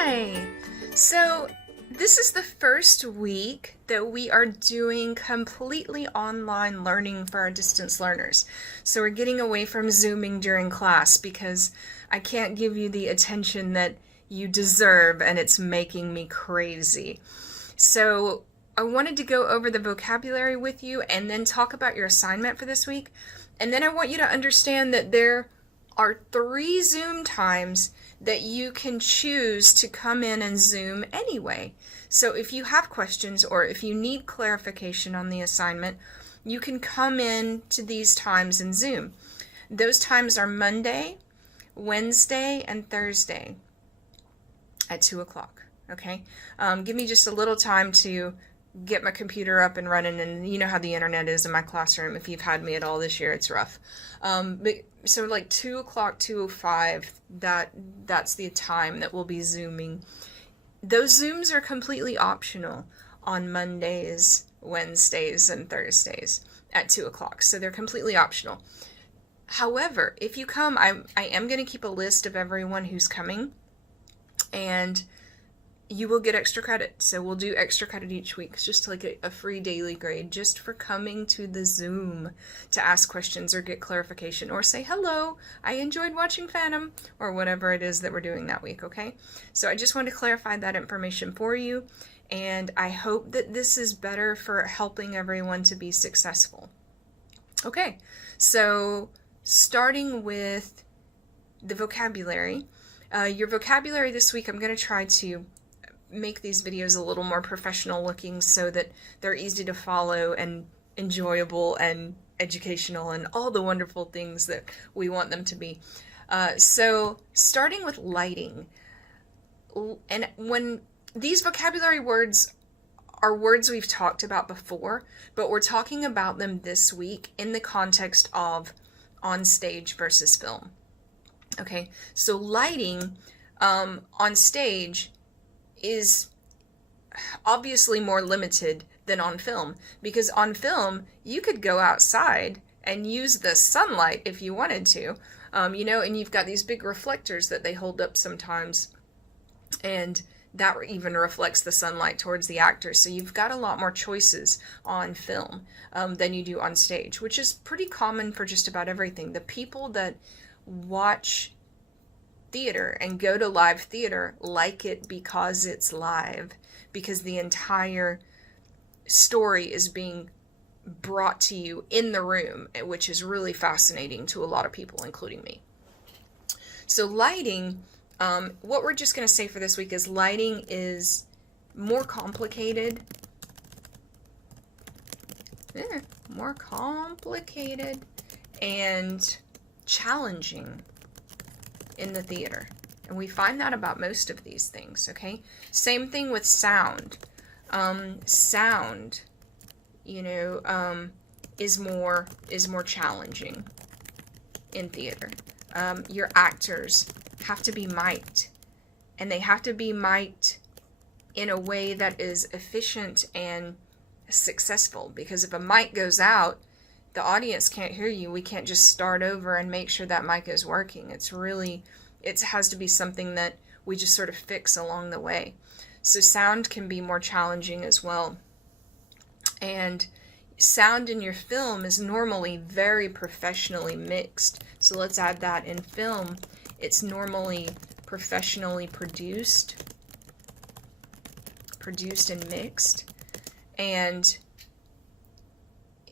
Hi! So, this is the first week that we are doing completely online learning for our distance learners. So, we're getting away from Zooming during class because I can't give you the attention that you deserve and it's making me crazy. So, I wanted to go over the vocabulary with you and then talk about your assignment for this week. And then I want you to understand that there are 3 Zoom times that you can choose to come in and Zoom anyway. So if you have questions or if you need clarification on the assignment, you can come in to these times in Zoom. Those times are Monday, Wednesday, and Thursday at 2 o'clock. Okay? Give me just a little time to get my computer up and running, and you know how the internet is in my classroom. If you've had me at all this year, it's rough. So like 2 o'clock, 2:05, that's the time that we'll be Zooming. Those Zooms are completely optional on Mondays, Wednesdays, and Thursdays at 2 o'clock. So they're completely optional. However, if you come, I am going to keep a list of everyone who's coming, and you will get extra credit. So we'll do extra credit each week. It's just like a free daily grade just for coming to the Zoom to ask questions or get clarification or say, hello, I enjoyed watching Phantom, or whatever it is that we're doing that week, okay? So I just wanted to clarify that information for you, and I hope that this is better for helping everyone to be successful. Okay, so starting with the vocabulary. Your vocabulary this week, I'm going to try to make these videos a little more professional looking so that they're easy to follow and enjoyable and educational and all the wonderful things that we want them to be. So starting with lighting, and when these vocabulary words are words we've talked about before, but we're talking about them this week in the context of on stage versus film. Okay, so lighting on stage is obviously more limited than on film, because on film you could go outside and use the sunlight if you wanted to, and you've got these big reflectors that they hold up sometimes, and that even reflects the sunlight towards the actors. So you've got a lot more choices on film than you do on stage, which is pretty common for just about everything. The people that watch theater and go to live theater like it because it's live, because the entire story is being brought to you in the room, which is really fascinating to a lot of people, including me. So lighting, what we're just going to say for this week is lighting is more complicated, and challenging in the theater. And we find that about most of these things, okay? Same thing with sound. Sound, is more challenging in theater. Your actors have to be mic'd, and they have to be mic'd in a way that is efficient and successful, because if a mic goes out, the audience can't hear you. We can't just start over and make sure that mic is working. It has to be something that we just sort of fix along the way. So sound can be more challenging as well. And sound in your film is normally very professionally mixed. So let's add that. In film, it's normally professionally produced and mixed. And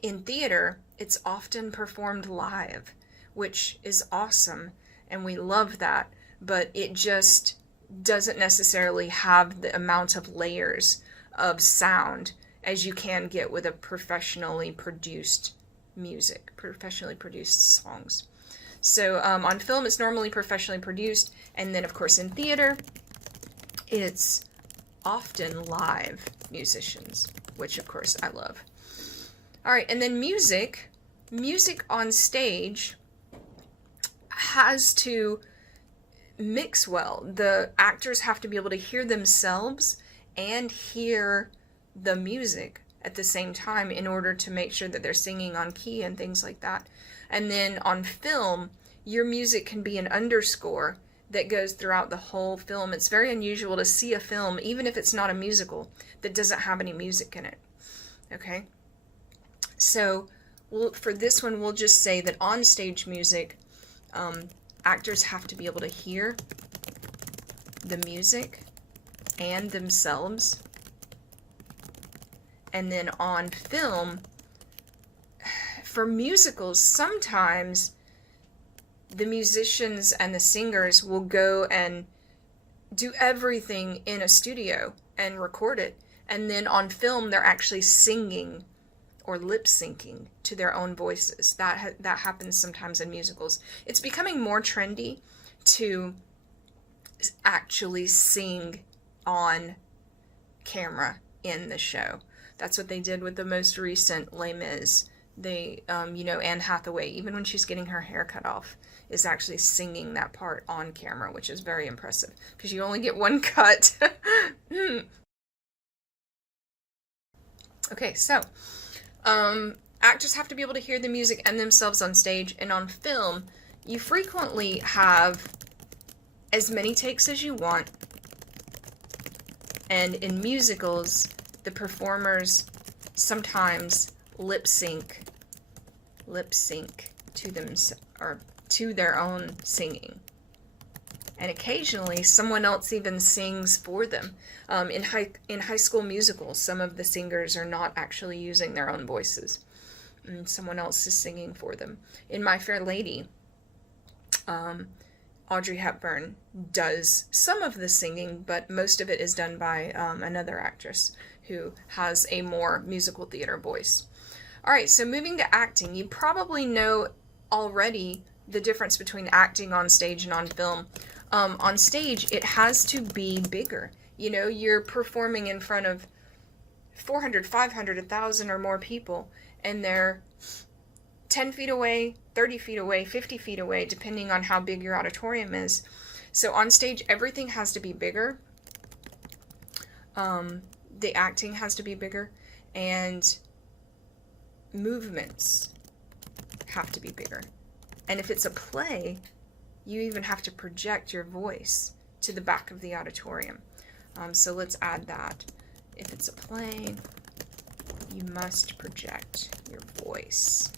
in theater, it's often performed live, which is awesome, and we love that, but it just doesn't necessarily have the amount of layers of sound as you can get with a professionally produced music, professionally produced songs. So on film, it's normally professionally produced, and then of course in theater, it's often live musicians, which of course I love. All right, and then music on stage has to mix well. The actors have to be able to hear themselves and hear the music at the same time in order to make sure that they're singing on key and things like that. And then on film, your music can be an underscore that goes throughout the whole film. It's very unusual to see a film, even if it's not a musical, that doesn't have any music in it. Okay? So for this one, we'll just say that on stage music, actors have to be able to hear the music and themselves. And then on film, for musicals, sometimes the musicians and the singers will go and do everything in a studio and record it. And then on film, they're actually singing or lip syncing to their own voices. That happens sometimes in musicals. It's becoming more trendy to actually sing on camera in the show. That's what they did with the most recent Les Mis. They, Anne Hathaway, even when she's getting her hair cut off, is actually singing that part on camera, which is very impressive because you only get one cut. Okay, so actors have to be able to hear the music and themselves on stage, and on film, you frequently have as many takes as you want, and in musicals, the performers sometimes lip sync to them or to their own singing, and occasionally someone else even sings for them. In high school musicals, some of the singers are not actually using their own voices, and someone else is singing for them. In My Fair Lady, Audrey Hepburn does some of the singing, but most of it is done by another actress who has a more musical theater voice. All right, so moving to acting, you probably know already the difference between acting on stage and on film. On stage, it has to be bigger. You know, you're performing in front of 400, 500, 1,000 or more people, and they're 10 feet away, 30 feet away, 50 feet away, depending on how big your auditorium is. So on stage, everything has to be bigger. The acting has to be bigger, and movements have to be bigger. And if it's a play, you even have to project your voice to the back of the auditorium. So let's add that. If it's a play, you must project your voice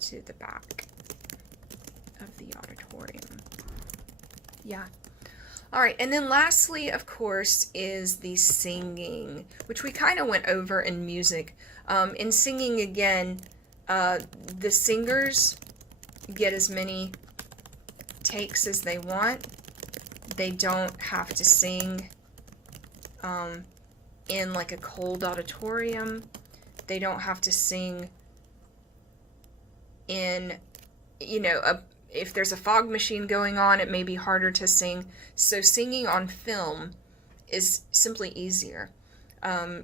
to the back of the auditorium. Yeah. All right, and then lastly, of course, is the singing, which we kind of went over in music. In singing, again, the singers get as many takes as they want. They don't have to sing in like a cold auditorium. They don't have to sing in, if there's a fog machine going on, it may be harder to sing. So singing on film is simply easier.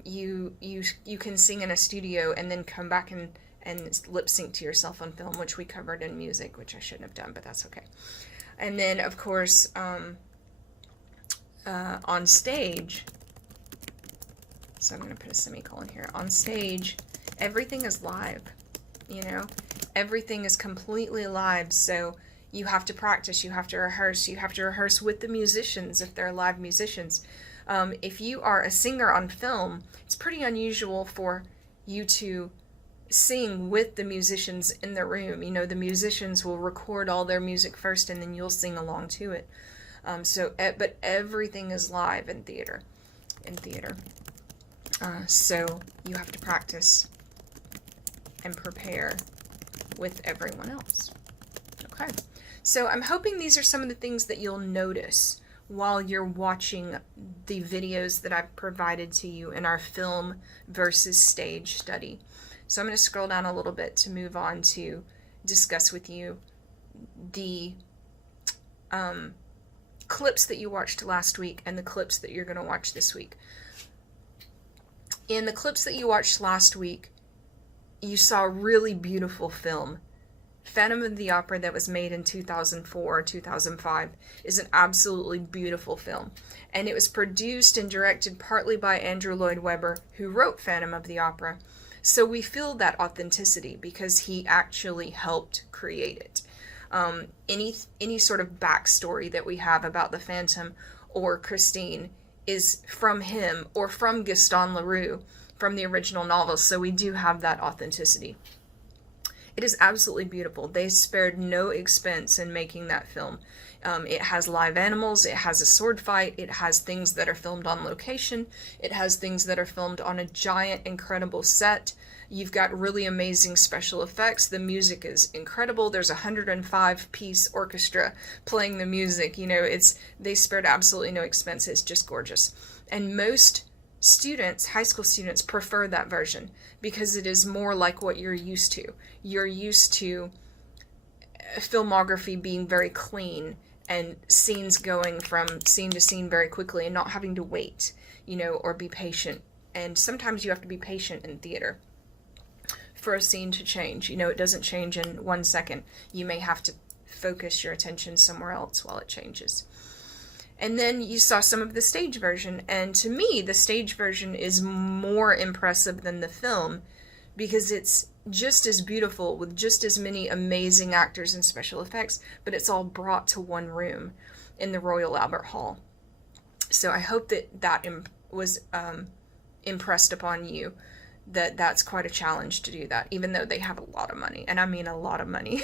You can sing in a studio and then come back and lip sync to yourself on film, which we covered in music, which I shouldn't have done, but that's okay. And then, of course, on stage, so I'm going to put a semicolon here. On stage, everything is live, everything is completely live. So you have to practice, you have to rehearse with the musicians if they're live musicians. If you are a singer on film, it's pretty unusual for you to sing with the musicians in the room. The musicians will record all their music first and then you'll sing along to it. But everything is live in theater. So you have to practice and prepare with everyone else. Okay. So I'm hoping these are some of the things that you'll notice while you're watching the videos that I've provided to you in our film versus stage study. So I'm going to scroll down a little bit to move on to discuss with you the clips that you watched last week and the clips that you're going to watch this week. In the clips that you watched last week, you saw a really beautiful film. Phantom of the Opera, that was made in 2004 or 2005, is an absolutely beautiful film. And it was produced and directed partly by Andrew Lloyd Webber, who wrote Phantom of the Opera. So we feel that authenticity because he actually helped create it. Any sort of backstory that we have about the Phantom or Christine is from him or from Gaston Leroux from the original novels, so we do have that authenticity. It is absolutely beautiful. They spared no expense in making that film. It has live animals, it has a sword fight, it has things that are filmed on location, it has things that are filmed on a giant, incredible set. You've got really amazing special effects. The music is incredible. There's a 105-piece orchestra playing the music. They spared absolutely no expense. It's just gorgeous. And most students, high school students, prefer that version because it is more like what you're used to. You're used to filmography being very clean and scenes going from scene to scene very quickly and not having to wait, or be patient. And sometimes you have to be patient in theater for a scene to change. It doesn't change in 1 second. You may have to focus your attention somewhere else while it changes. And then you saw some of the stage version, and to me, the stage version is more impressive than the film because it's just as beautiful with just as many amazing actors and special effects, but it's all brought to one room in the Royal Albert Hall. So I hope that was impressed upon you, that that's quite a challenge to do that, even though they have a lot of money, and I mean a lot of money.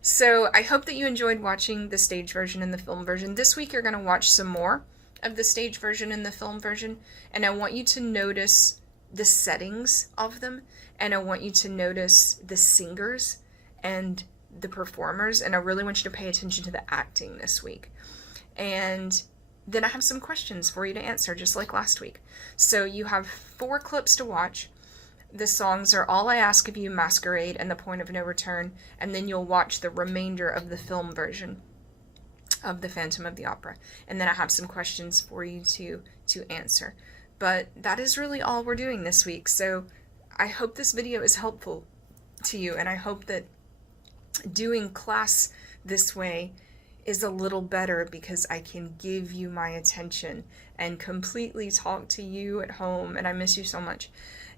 So I hope that you enjoyed watching the stage version and the film version. This week you're going to watch some more of the stage version and the film version, and I want you to notice the settings of them, and I want you to notice the singers and the performers, and I really want you to pay attention to the acting this week. And then I have some questions for you to answer, just like last week. So you have 4 clips to watch. The songs are All I Ask of You, Masquerade, and The Point of No Return, and then you'll watch the remainder of the film version of The Phantom of the Opera. And then I have some questions for you to answer. But that is really all we're doing this week, so I hope this video is helpful to you, and I hope that doing class this way is a little better because I can give you my attention and completely talk to you at home, and I miss you so much.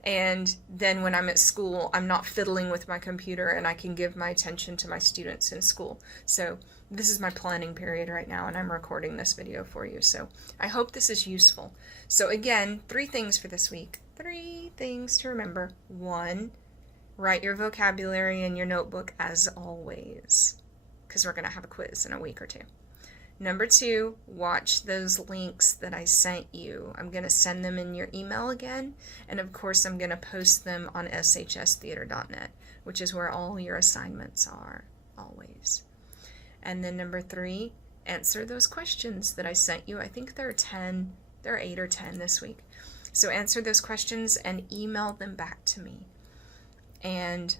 And then when I'm at school, I'm not fiddling with my computer and I can give my attention to my students in school. So this is my planning period right now, and I'm recording this video for you. So I hope this is useful. So again, 3 things for this week. 3 things to remember. 1, write your vocabulary in your notebook as always, because we're going to have a quiz in a week or 2. Number 2, watch those links that I sent you. I'm going to send them in your email again, and of course I'm going to post them on shstheater.net, which is where all your assignments are, always. And then number 3, answer those questions that I sent you. I think there are 8 or 10 this week. So answer those questions and email them back to me. And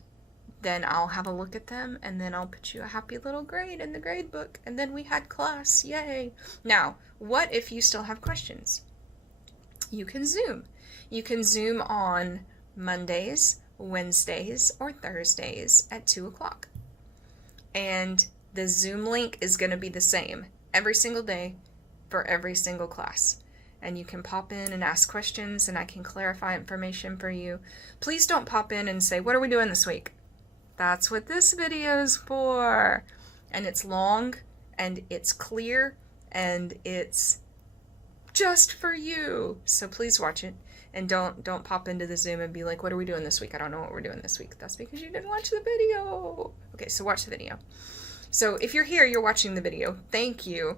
then I'll have a look at them, and then I'll put you a happy little grade in the grade book, and then we had class, yay! Now, what if you still have questions? You can Zoom. You can Zoom on Mondays, Wednesdays, or Thursdays at 2 o'clock. And the Zoom link is going to be the same every single day for every single class. And you can pop in and ask questions, and I can clarify information for you. Please don't pop in and say, what are we doing this week? That's what this video is for. And it's long, and it's clear, and it's just for you. So please watch it, and don't pop into the Zoom and be like, what are we doing this week? I don't know what we're doing this week. That's because you didn't watch the video. Okay, so watch the video. So if you're here, you're watching the video. Thank you.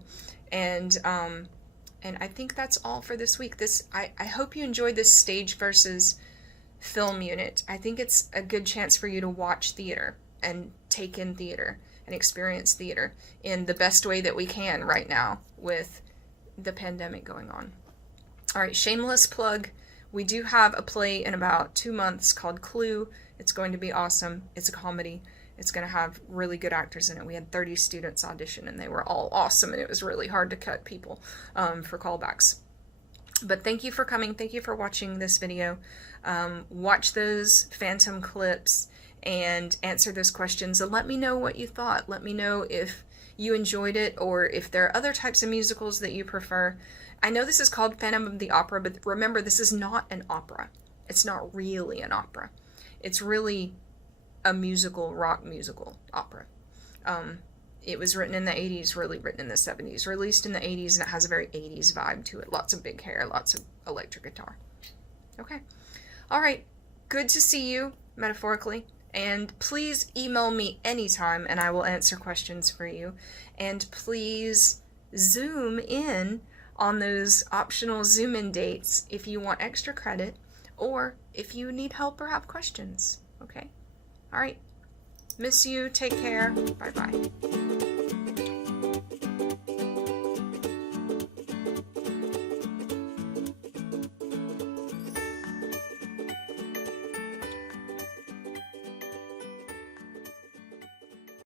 And I think that's all for this week. I hope you enjoyed this stage versus film unit. I think it's a good chance for you to watch theater and take in theater and experience theater in the best way that we can right now with the pandemic going on. All right, shameless plug. We do have a play in about 2 months called Clue. It's going to be awesome. It's a comedy. It's going to have really good actors in it. We had 30 students audition, and they were all awesome, and it was really hard to cut people for callbacks. But thank you for coming. Thank you for watching this video. Watch those Phantom clips and answer those questions, and let me know what you thought. Let me know if you enjoyed it, or if there are other types of musicals that you prefer. I know this is called Phantom of the Opera, but remember, this is not an opera. It's not really an opera. It's really a musical, rock musical opera. It was written in the 80s, really written in the 70s, released in the 80s, and it has a very 80s vibe to it. Lots of big hair, lots of electric guitar. Okay. All right. Good to see you, metaphorically. And please email me anytime, and I will answer questions for you. And please zoom in on those optional Zoom in dates if you want extra credit or if you need help or have questions. Okay? All right. Miss you. Take care. Bye-bye.